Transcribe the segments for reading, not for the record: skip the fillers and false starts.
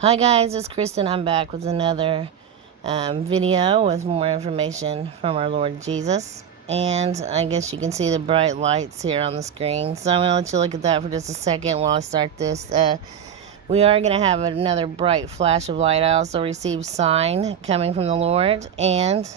Hi guys, it's Kristen. I'm back with another video with more information from our Lord Jesus. And I guess you can see the bright lights here on the screen. So I'm going to let you look at that for just a second while I start this. We are going to have another bright flash of light. I also received sign coming from the Lord. And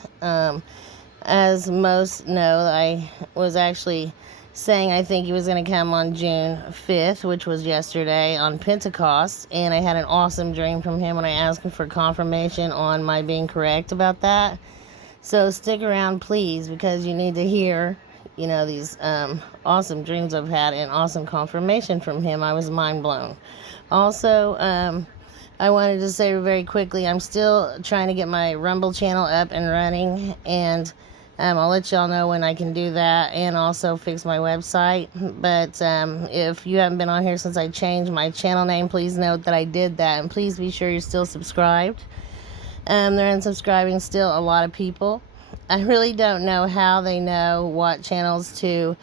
as most know, I was actually saying I think he was going to come on June 5th, which was yesterday on Pentecost, and I had an awesome dream from him when I asked him for confirmation on my being correct about that. So stick around, please, because you need to hear, these awesome dreams I've had and awesome confirmation from him. I was mind blown. Also, I wanted to say very quickly, I'm still trying to get my Rumble channel up and running, and I'll let y'all know when I can do that, and also fix my website. But if you haven't been on here since I changed my channel name, please note that I did that, and please be sure you're still subscribed. They're unsubscribing still a lot of people. I really don't know how they know what channels to,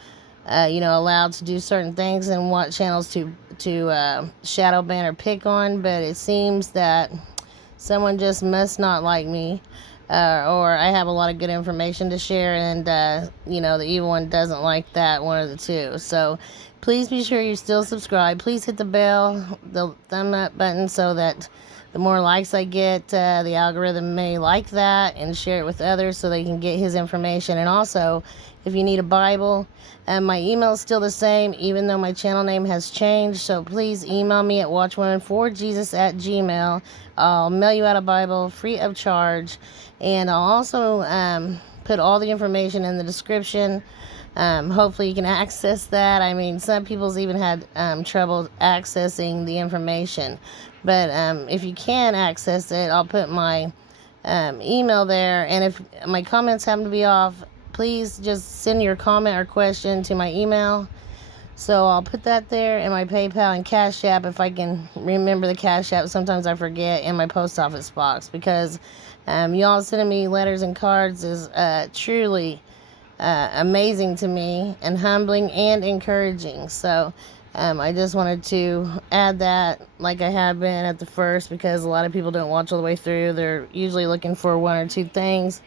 allowed to do certain things and what channels to shadow ban or pick on, but it seems that someone just must not like me. Or I have a lot of good information to share, and the evil one doesn't like that, one of the two. So please be sure you're still subscribed. Please hit the bell, the thumb up button, so that the more likes I get, the algorithm may like that and share it with others so they can get his information. And also, if you need a Bible, my email is still the same, even though my channel name has changed. So please email me at watchwomanforjesus@gmail.com. I'll mail you out a Bible free of charge. And I'll also put all the information in the description. Hopefully you can access that. I mean, some people's even had trouble accessing the information. But if you can access it, I'll put my email there. And if my comments happen to be off, please just send your comment or question to my email. So I'll put that there in my PayPal and Cash App, if I can remember the Cash App. Sometimes I forget, in my post office box, because y'all sending me letters and cards is truly amazing to me, and humbling and encouraging. So I just wanted to add that, like I have been at the first, because a lot of people don't watch all the way through. They're usually looking for one or two things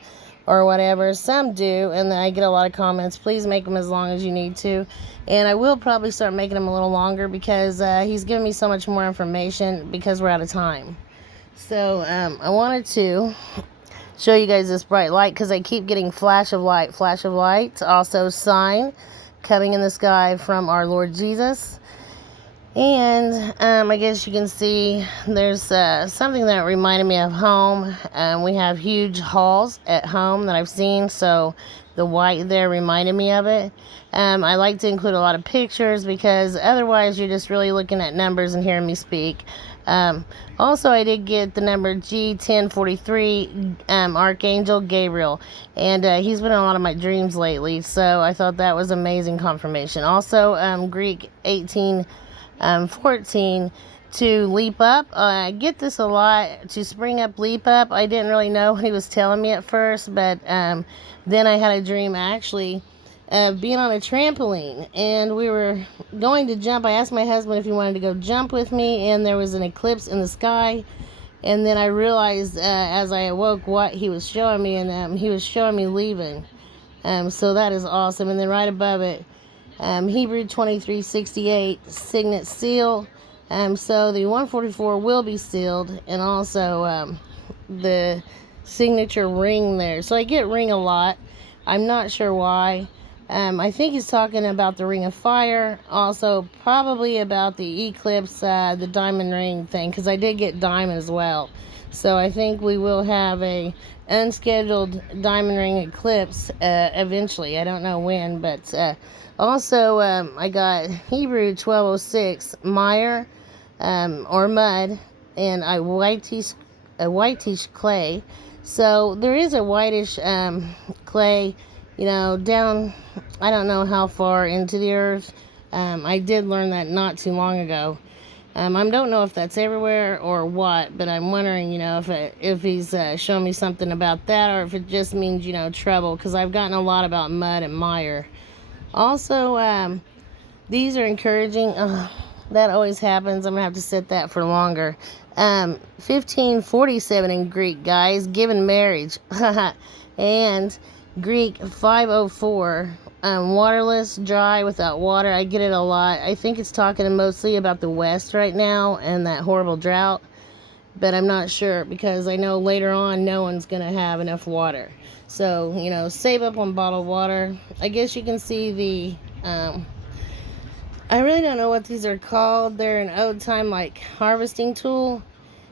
or whatever. Some do, and then I get a lot of comments. Please make them as long as you need to, and I will probably start making them a little longer, because he's giving me so much more information, because we're out of time. So I wanted to show you guys this bright light, because I keep getting flash of light. Also sign coming in the sky from our Lord Jesus. And I guess you can see there's something that reminded me of home. We have huge halls at home that I've seen, so the white there reminded me of it. I like to include a lot of pictures, because otherwise you're just really looking at numbers and hearing me speak. Also, I did get the number G1043, Archangel Gabriel, and he's been in a lot of my dreams lately, so I thought that was amazing confirmation. Also, Greek 1814, to leap up. I get this a lot, to spring up, leap up. I didn't really know what he was telling me at first, but then I had a dream actually being on a trampoline, and we were going to jump. I asked my husband if he wanted to go jump with me, and there was an eclipse in the sky. And then I realized as I awoke what he was showing me, and he was showing me leaving. So that is awesome. And then right above it, Hebrew 23:68, signet seal. So the 144 will be sealed, and also the signature ring there. So I get ring a lot. I'm not sure why. I think he's talking about the ring of fire. Also, probably about the eclipse, the diamond ring thing, because I did get diamond as well. So I think we will have a unscheduled diamond ring eclipse eventually. I don't know when, but also I got Hebrew 1206, mire or mud, and a whitish clay. So there is a whitish clay, down, I don't know how far into the earth. I did learn that not too long ago. I don't know if that's everywhere or what, but I'm wondering, if he's showing me something about that, or if it just means, trouble, because I've gotten a lot about mud and mire. Also, these are encouraging. that always happens. I'm going to have to set that for longer. 1547 in Greek, guys, given marriage. And Greek 504, waterless, dry, without water. I get it a lot. I think it's talking mostly about the West right now and that horrible drought. But I'm not sure, because I know later on no one's going to have enough water. So, save up on bottled water. I guess you can see the, I really don't know what these are called. They're an old time harvesting tool.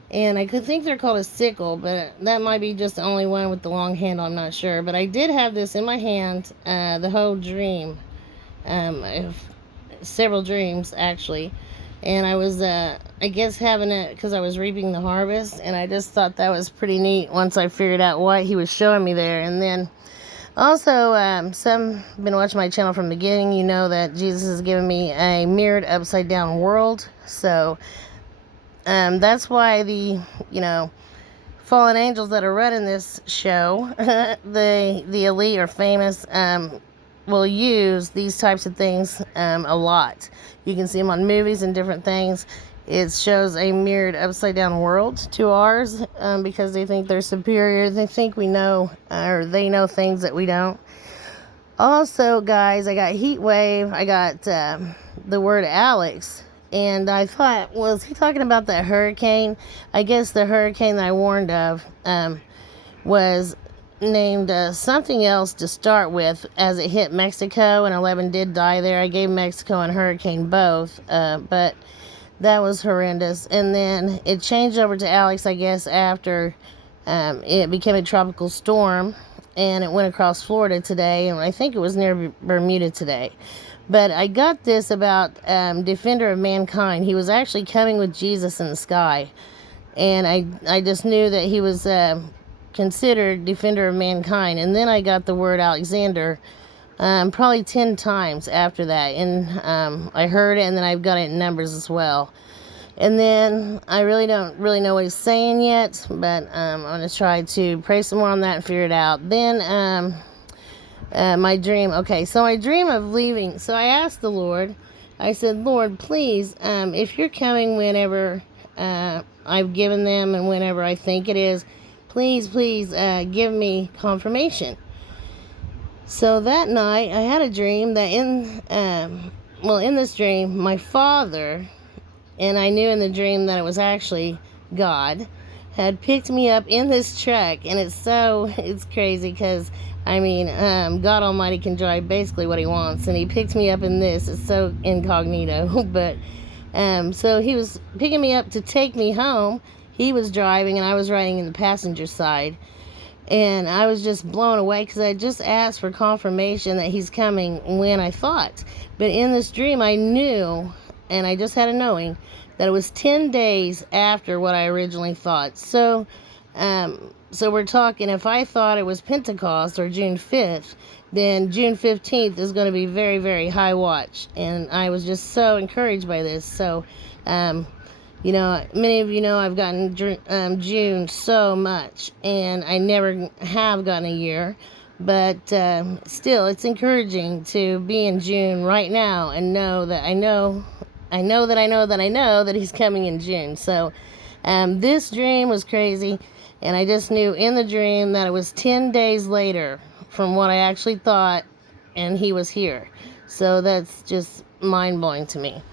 And I could think they're called a sickle, but that might be just the only one with the long handle. I'm not sure. But I did have this in my hand the whole dream. Several dreams, actually. And I was, I guess, having it because I was reaping the harvest. And I just thought that was pretty neat once I figured out what he was showing me there. And then also, some been watching my channel from the beginning. You know that Jesus has given me a mirrored upside down world. So that's why the, fallen angels that are running this show, the elite or famous, will use these types of things a lot. You can see them on movies and different things. It shows a mirrored upside down world to ours because they think they're superior. They think we know, or they know things that we don't. Also, guys, I got heat wave. I got the word Alex. And I thought, was he talking about that hurricane? I guess the hurricane that I warned of was named something else to start with as it hit Mexico, and 11 did die there. I gave Mexico and hurricane both, but that was horrendous. And then it changed over to Alex, I guess, after it became a tropical storm, and it went across Florida today, and I think it was near Bermuda today. But I got this about Defender of Mankind. He was actually coming with Jesus in the sky. And I just knew that he was considered Defender of Mankind. And then I got the word Alexander probably 10 times after that. And I heard it, and then I've got it in numbers as well. And then I really don't know what he's saying yet. But I'm going to try to pray some more on that and figure it out. Then my dream. Okay, so my dream of leaving. So I asked the Lord, I said, Lord, please, if you're coming whenever I've given them and whenever I think it is, please give me confirmation. So that night I had a dream that in this dream, my father, and I knew in the dream that it was actually God, had picked me up in this truck. And it's crazy because God Almighty can drive basically what he wants, and he picked me up in this. It's so incognito, but so he was picking me up to take me home. He was driving, and I was riding in the passenger side, and I was just blown away because I just asked for confirmation that he's coming when I thought. But in this dream, I knew, and I just had a knowing, that it was 10 days after what I originally thought. So we're talking, if I thought it was Pentecost or June 5th, then June 15th is going to be very, very high watch. And I was just so encouraged by this. So, many of you know I've gotten June so much, and I never have gotten a year. But still, it's encouraging to be in June right now and know that I know that he's coming in June. So this dream was crazy. And I just knew in the dream that it was 10 days later from what I actually thought, and he was here. So that's just mind-blowing to me.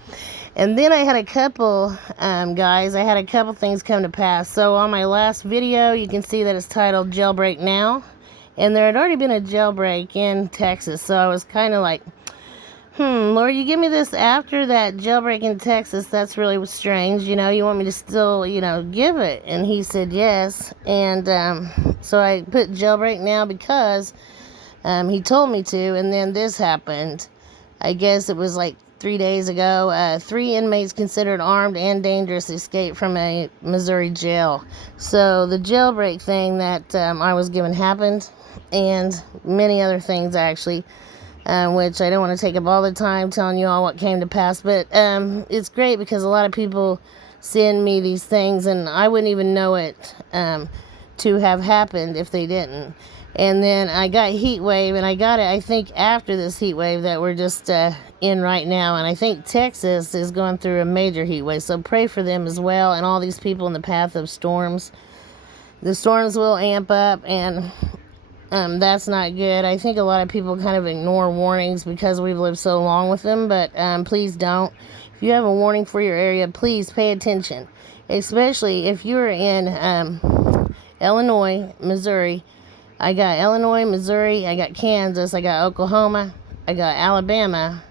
And then I had a couple, guys, I had a couple things come to pass. So on my last video, you can see that it's titled Jailbreak Now. And there had already been a jailbreak in Texas. So I was kind of like, Lord, you give me this after that jailbreak in Texas. That's really strange. You want me to still, give it. And he said yes. And so I put jailbreak now because he told me to. And then this happened. I guess it was like 3 days ago. 3 inmates considered armed and dangerous escaped from a Missouri jail. So the jailbreak thing that I was given happened. And many other things, actually. Which I don't want to take up all the time telling you all what came to pass. But it's great because a lot of people send me these things, and I wouldn't even know it to have happened if they didn't. And then I got heat wave, and I got it, I think, after this heat wave that we're just in right now. And I think Texas is going through a major heat wave. So pray for them as well, and all these people in the path of storms. The storms will amp up, and that's not good. I think a lot of people kind of ignore warnings because we've lived so long with them, but please don't. If you have a warning for your area, please pay attention, especially if you're in Illinois, Missouri. I got Illinois, Missouri, I got Kansas, I got Oklahoma, I got Alabama,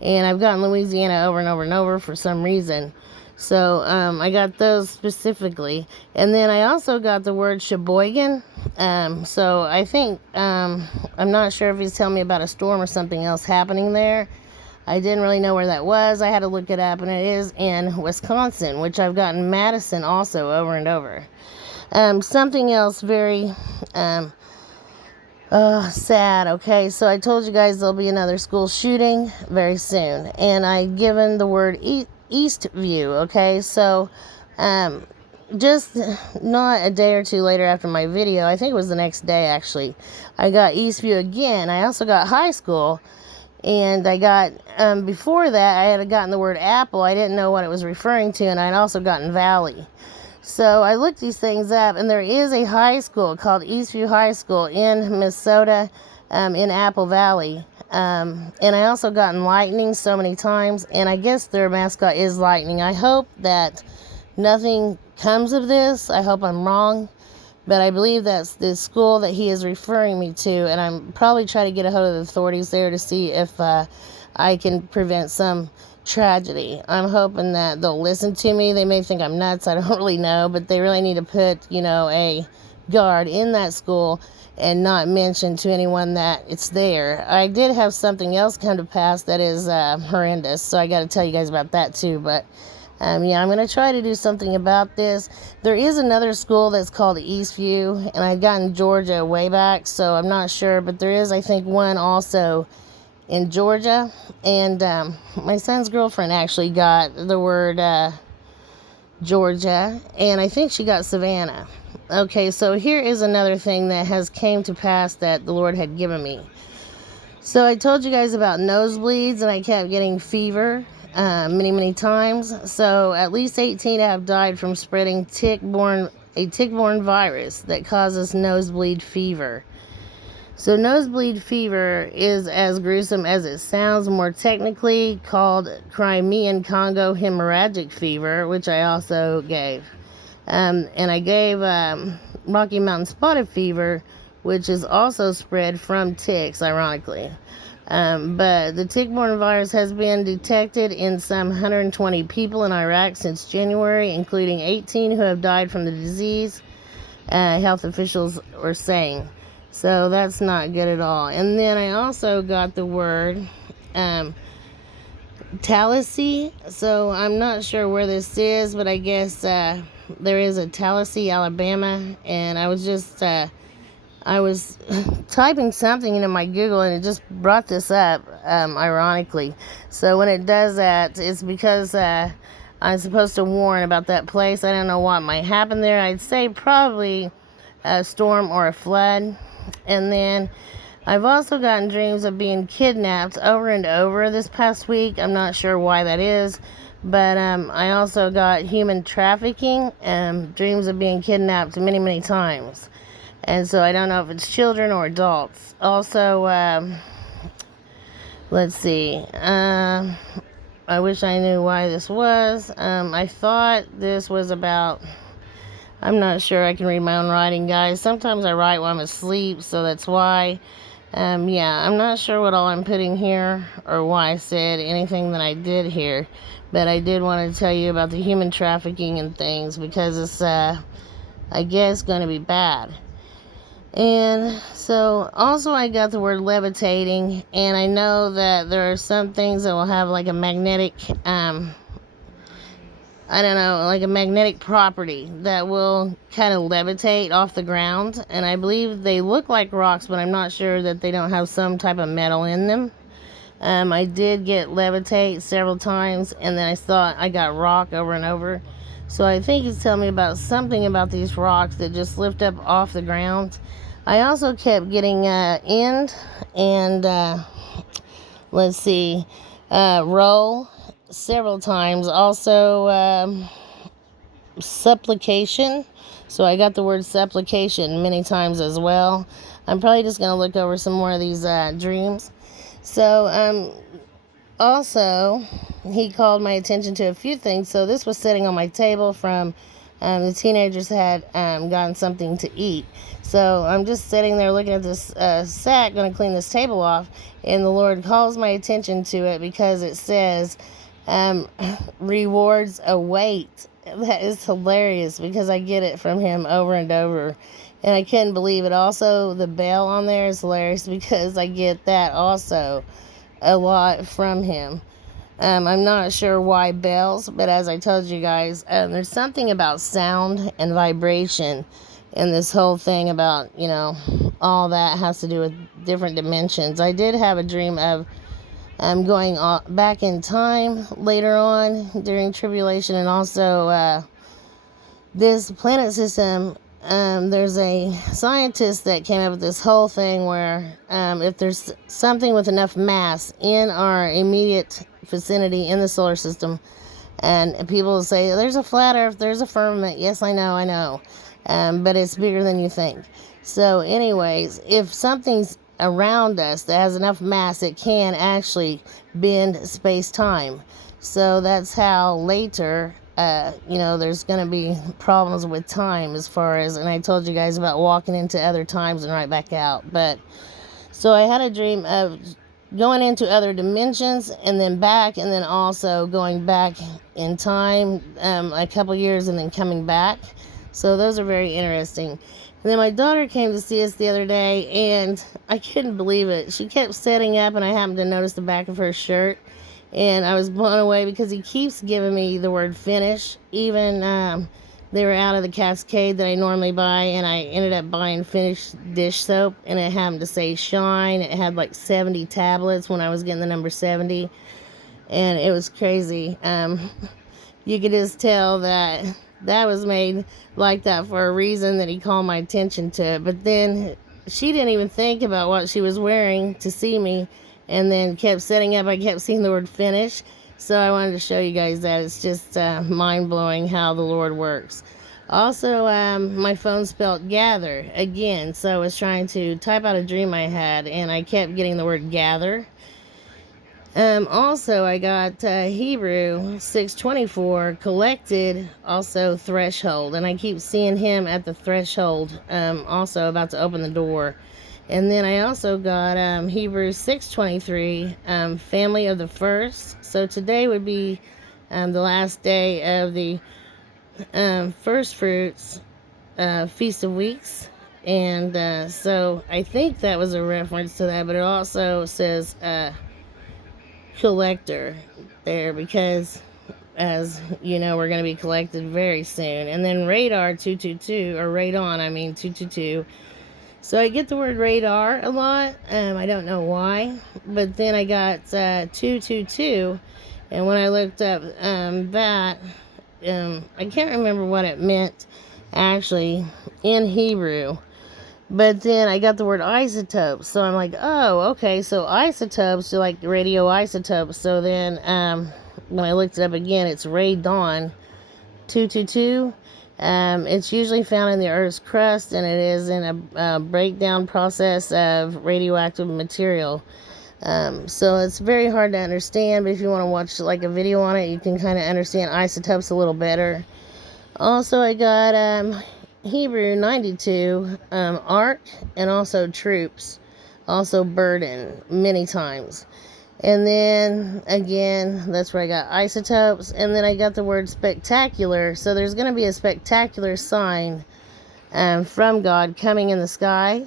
and I've gotten Louisiana over and over and over for some reason. So I got those specifically. And then I also got the word Sheboygan. So I think, I'm not sure if he's telling me about a storm or something else happening there. I didn't really know where that was. I had to look it up, and it is in Wisconsin, which I've gotten Madison also over and over. Something else very sad. Okay, so I told you guys there'll be another school shooting very soon, and I given the word Eastview. Okay, so just not a day or two later after my video, I think it was the next day actually, I got Eastview again. I also got high school, and I got before that I had gotten the word apple. I didn't know what it was referring to, and I'd also gotten valley. So I looked these things up, and there is a high school called Eastview High School in Minnesota, in Apple Valley. And I also gotten lightning so many times, and I guess their mascot is lightning. I hope that nothing comes of this. I hope I'm wrong, but I believe that's the school that he is referring me to, and I'm probably trying to get a hold of the authorities there to see if I can prevent some tragedy. I'm hoping that they'll listen to me. They may think I'm nuts, I don't really know, but they really need to put, a guard in that school and not mention to anyone that it's there. I did have something else come to pass that is horrendous, so I got to tell you guys about that too. But I'm going to try to do something about this. There is another school that's called Eastview, and I've gotten Georgia way back, so I'm not sure, but there is, I think, one also in Georgia. And my son's girlfriend actually got the word Georgia, and I think she got Savannah. Okay, so here is another thing that has came to pass that the Lord had given me. So I told you guys about nosebleeds, and I kept getting fever many times. So at least 18 have died from spreading a tick-borne virus that causes nosebleed fever. So nosebleed fever is as gruesome as it sounds, more technically called Crimean Congo hemorrhagic fever, which I also gave. And I gave Rocky Mountain spotted fever, which is also spread from ticks, ironically. But the tick-borne virus has been detected in some 120 people in Iraq since January, including 18 who have died from the disease, health officials were saying. So that's not good at all. And then I also got the word Tallahassee. So I'm not sure where this is, but I guess there is a Tallahassee, Alabama. And I was just I was typing something into my Google, and it just brought this up, ironically. So when it does that, it's because I'm supposed to warn about that place. I don't know what might happen there. I'd say probably a storm or a flood. And then I've also gotten dreams of being kidnapped over and over this past week. I'm not sure why that is, but I also got human trafficking, dreams of being kidnapped many times. And so I don't know if it's children or adults. Also, let's see. I wish I knew why this was. I thought this was about... I'm not sure I can read my own writing, guys. Sometimes I write while I'm asleep, so that's why. I'm not sure what all I'm putting here or why I said anything that I did here. But I did want to tell you about the human trafficking and things, because it's, I guess, going to be bad. And so also I got the word levitating, and I know that there are some things that will have like a magnetic, like a magnetic property that will kind of levitate off the ground. And I believe they look like rocks, but I'm not sure that they don't have some type of metal in them. I did get levitate several times, and then I thought I got rock over and over. So I think he's telling me about something about these rocks that just lift up off the ground. I also kept getting end and let's see, roll several times. Also supplication. So I got the word supplication many times as well. I'm probably just going to look over some more of these dreams. So also, he called my attention to a few things. So this was sitting on my table from the teenagers had gotten something to eat. So I'm just sitting there looking at this sack, going to clean this table off, and the Lord calls my attention to it because it says rewards await. That is hilarious because I get it from him over and over, and I couldn't believe it. Also, the bell on there is hilarious because I get that also a lot from him. I'm not sure why bells, but as I told you guys, there's something about sound and vibration in this whole thing about, all that has to do with different dimensions. I did have a dream of going back in time later on during tribulation, and also this planet system. There's a scientist that came up with this whole thing where if there's something with enough mass in our immediate vicinity in the solar system, and people say there's a flat earth, there's a firmament. Yes, I know, but it's bigger than you think. So anyways, if something's around us that has enough mass, it can actually bend space-time. So that's how later there's going to be problems with time as far as, and I told you guys about walking into other times and right back out. But so I had a dream of going into other dimensions and then back, and then also going back in time a couple years and then coming back. So those are very interesting. And then my daughter came to see us the other day, and I couldn't believe it. She kept sitting up, and I happened to notice the back of her shirt. And I was blown away because he keeps giving me the word finish. Even they were out of the Cascade that I normally buy, and I ended up buying Finish dish soap, and it happened to say shine. It had like 70 tablets when I was getting the number 70, and it was crazy. You could just tell that was made like that for a reason, that he called my attention to it. But then she didn't even think about what she was wearing to see me, and then kept setting up. I kept seeing the word finish. So I wanted to show you guys that. It's just mind-blowing how the Lord works. Also, my phone spelled gather again. So I was trying to type out a dream I had, and I kept getting the word gather. Also, I got Hebrew 6:24, collected, also threshold. And I keep seeing him at the threshold, also about to open the door. And then I also got Hebrews 6:23, family of the first. So today would be the last day of the first fruits, Feast of Weeks. And so I think that was a reference to that, but it also says collector there, because as you know, we're going to be collected very soon. And then radar 222, or radon, 222. So I get the word radar a lot. I don't know why. But then I got 222. And when I looked up that, I can't remember what it meant actually in Hebrew. But then I got the word isotopes. So I'm like, oh, okay. So isotopes are like radioisotopes. So then when I looked it up again, it's radon 222. It's usually found in the Earth's crust, and it is in a breakdown process of radioactive material. So it's very hard to understand, but if you want to watch like a video on it, you can kind of understand isotopes a little better. Also, I got Hebrew 92, ark, and also troops, also burden, many times. And then again, that's where I got isotopes. And then I got the word spectacular. So there's going to be a spectacular sign from God coming in the sky.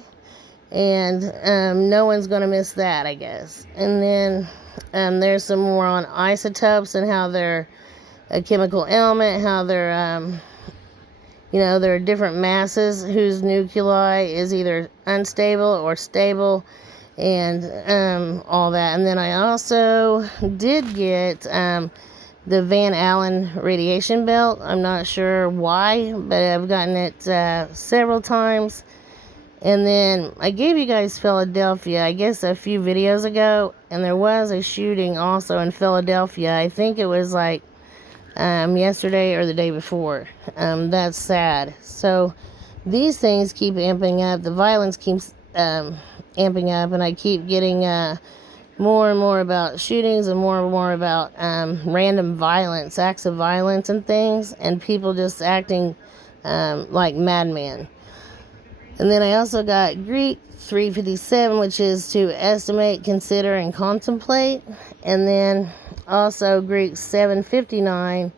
And no one's going to miss that, I guess. And then there's some more on isotopes and how they're a chemical element, how they're, there are different masses whose nuclei is either unstable or stable, and all that. And then I also did get the Van Allen radiation belt. I'm not sure why, but I've gotten it several times. And then I gave you guys Philadelphia, I guess a few videos ago, and there was a shooting also in Philadelphia. I think it was like yesterday or the day before. That's sad. So these things keep amping up. The violence keeps amping up, and I keep getting more and more about shootings and more about random violence, acts of violence and things, and people just acting like madmen. And then I also got Greek 357, which is to estimate, consider, and contemplate. And then also Greek 759,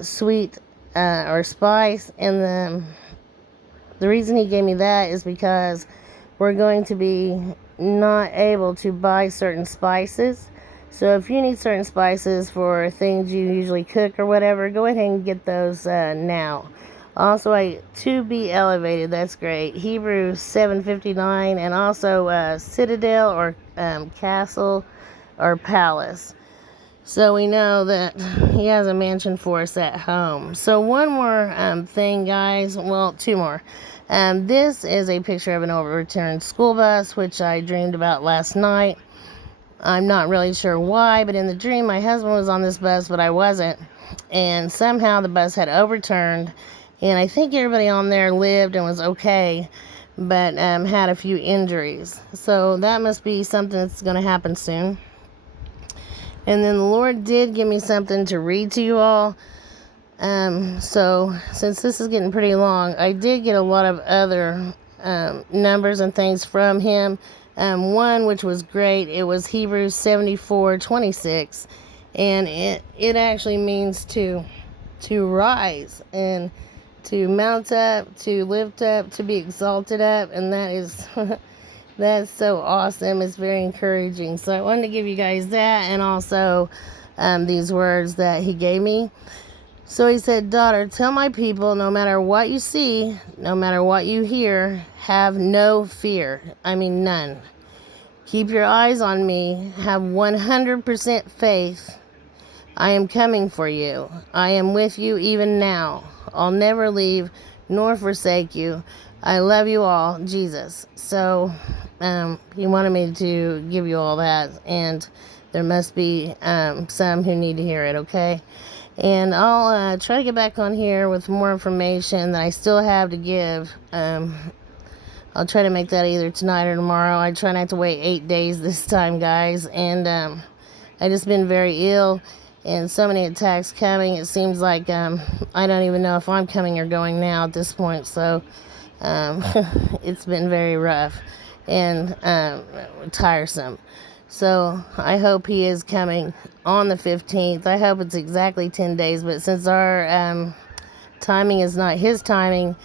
sweet or spice. And the reason he gave me that is because we're going to be not able to buy certain spices. So if you need certain spices for things you usually cook or whatever, go ahead and get those now. Also, to be elevated, that's great. Hebrews 7:59, and also citadel or castle or palace. So we know that he has a mansion for us at home. So one more thing, guys. Well, two more. This is a picture of an overturned school bus, which I dreamed about last night. I'm not really sure why, but in the dream, my husband was on this bus, but I wasn't. And somehow the bus had overturned. And I think everybody on there lived and was okay, but had a few injuries. So that must be something that's going to happen soon. And then the Lord did give me something to read to you all. So since this is getting pretty long, I did get a lot of other numbers and things from him. One which was great, it was Hebrews 74:26, and it actually means to rise and to mount up, to lift up, to be exalted up, and that is that's so awesome. It's very encouraging. So I wanted to give you guys that, and also these words that he gave me. So he said, "Daughter, tell my people, no matter what you see, no matter what you hear, have no fear. I mean, none. Keep your eyes on me. Have 100% faith. I am coming for you. I am with you even now. I'll never leave nor forsake you. I love you all, Jesus." So he wanted me to give you all that, and there must be some who need to hear it, okay? And I'll try to get back on here with more information that I still have to give. I'll try to make that either tonight or tomorrow. I try not to wait 8 days this time, guys. And I just been very ill, and so many attacks coming. It seems like I don't even know if I'm coming or going now at this point. So it's been very rough and tiresome. So I hope he is coming on the 15th. I hope it's exactly 10 days. But since our timing is not his timing,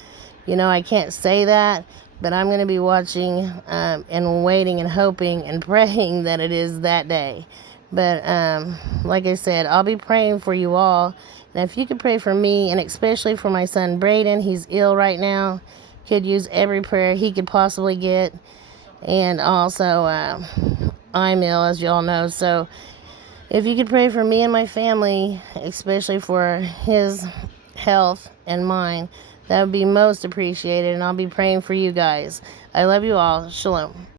I can't say that. But I'm going to be watching and waiting and hoping and praying that it is that day. But like I said, I'll be praying for you all. And if you could pray for me, and especially for my son Braden, he's ill right now. Could use every prayer he could possibly get. And also, I'm ill, as you all know. So if you could pray for me and my family, especially for his health and mine, that would be most appreciated. And I'll be praying for you guys. I love you all. Shalom.